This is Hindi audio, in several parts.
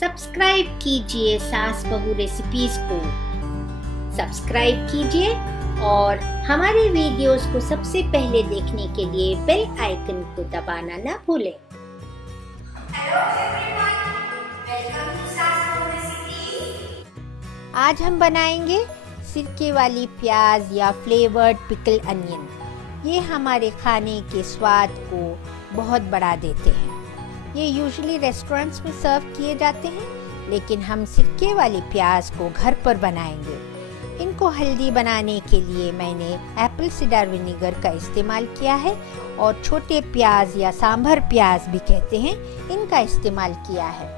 सब्सक्राइब कीजिए सास बहू रेसिपीज को सब्सक्राइब कीजिए और हमारे वीडियोस को सबसे पहले देखने के लिए बेल आइकन को दबाना ना भूलें। हेलो एवरीवन, वेलकम टू सास बहू रेसिपीज। आज हम बनाएंगे सिरके वाली प्याज या फ्लेवर्ड पिकल अनियन। ये हमारे खाने के स्वाद को बहुत बढ़ा देते हैं। ये यूजुअली रेस्टोरेंट्स में सर्व किए जाते हैं, लेकिन हम सिरके वाली प्याज को घर पर बनाएंगे। इनको हेल्दी बनाने के लिए मैंने एप्पल साइडर विनेगर का इस्तेमाल किया है और छोटे प्याज या सांभर प्याज भी कहते हैं, इनका इस्तेमाल किया है।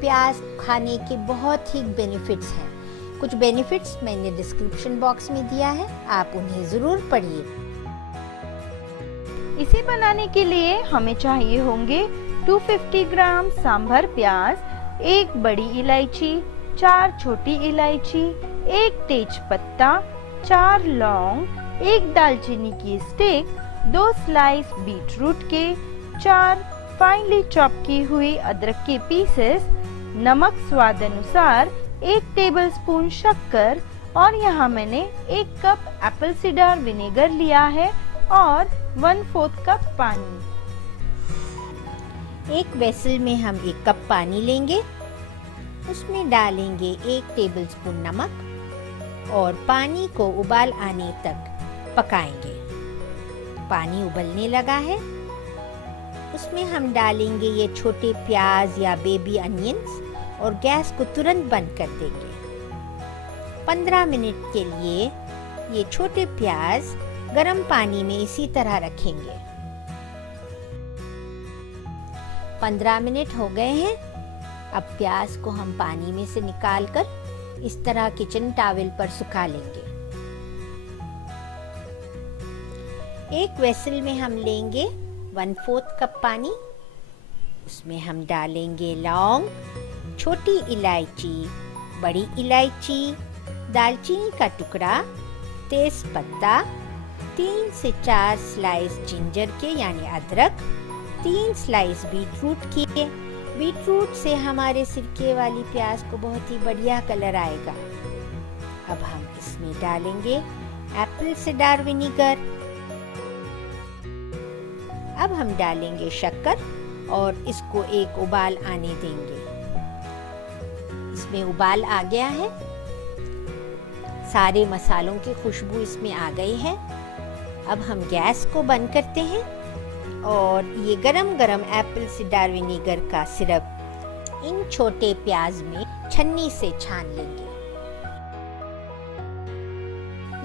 प्याज खाने के बहुत ही बेनिफिट्स हैं। कुछ बेनिफिट्स मैंने डिस्क्रिप्शन बॉक्स में दिया है, आप उन्हें ज़रूर पढ़िए। इसे बनाने के लिए हमें चाहिए होंगे 250 ग्राम सांभर प्याज, 1 बड़ी इलायची, 4 छोटी इलायची, 1 तेज पत्ता, 4 लौंग, 1 दालचीनी की स्टिक, 2 स्लाइस बीट रूट के, 4 फाइनली चॉप की हुई अदरक के पीसेस, नमक स्वाद अनुसार, 1 टेबलस्पून शक्कर और यहाँ मैंने 1 कप एप्पल साइडर विनेगर लिया है और 1/4 कप पानी। एक वेसल में हम 1 कप पानी लेंगे, उसमें डालेंगे 1 टेबलस्पून नमक और पानी को उबाल आने तक पकाएंगे। पानी उबलने लगा है, उसमें हम डालेंगे ये छोटे प्याज या बेबी अनियंस और गैस को तुरंत बंद कर देंगे। 15 मिनट के लिए ये छोटे प्याज गरम पानी में इसी तरह रखेंगे। 15 मिनट हो गए हैं। अब प्याज को हम पानी में से निकालकर इस तरह किचन टॉवेल पर सुखा लेंगे। एक वेसल में हम लेंगे 1/4 कप पानी, उसमें हम डालेंगे लौंग, छोटी इलायची, बड़ी इलायची, दालचीनी का टुकड़ा, तेज पत्ता, 3 से 4 स्लाइस जिंजर के यानी अदरक, 3 स्लाइस बीट रूट के। बीट रूट से हमारे सिरके वाली प्याज को बहुत ही बढ़िया कलर आएगा। अब हम इसमें डालेंगे एप्पल साइडर विनेगर। अब हम डालेंगे शक्कर और इसको एक उबाल आने देंगे। इसमें उबाल आ गया है, सारे मसालों की खुशबू इसमें आ गई है। अब हम गैस को बंद करते हैं और ये गरम गरम एप्पल साइडर विनेगर का सिरप इन छोटे प्याज में छन्नी से छान लेंगे।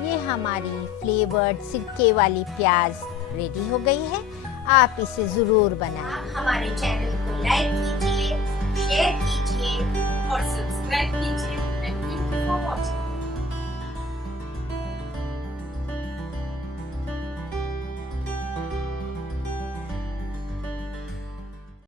ये हमारी फ्लेवर्ड सिरके वाली प्याज रेडी हो गई है। आप इसे जरूर बनाएं। आप हमारे चैनल को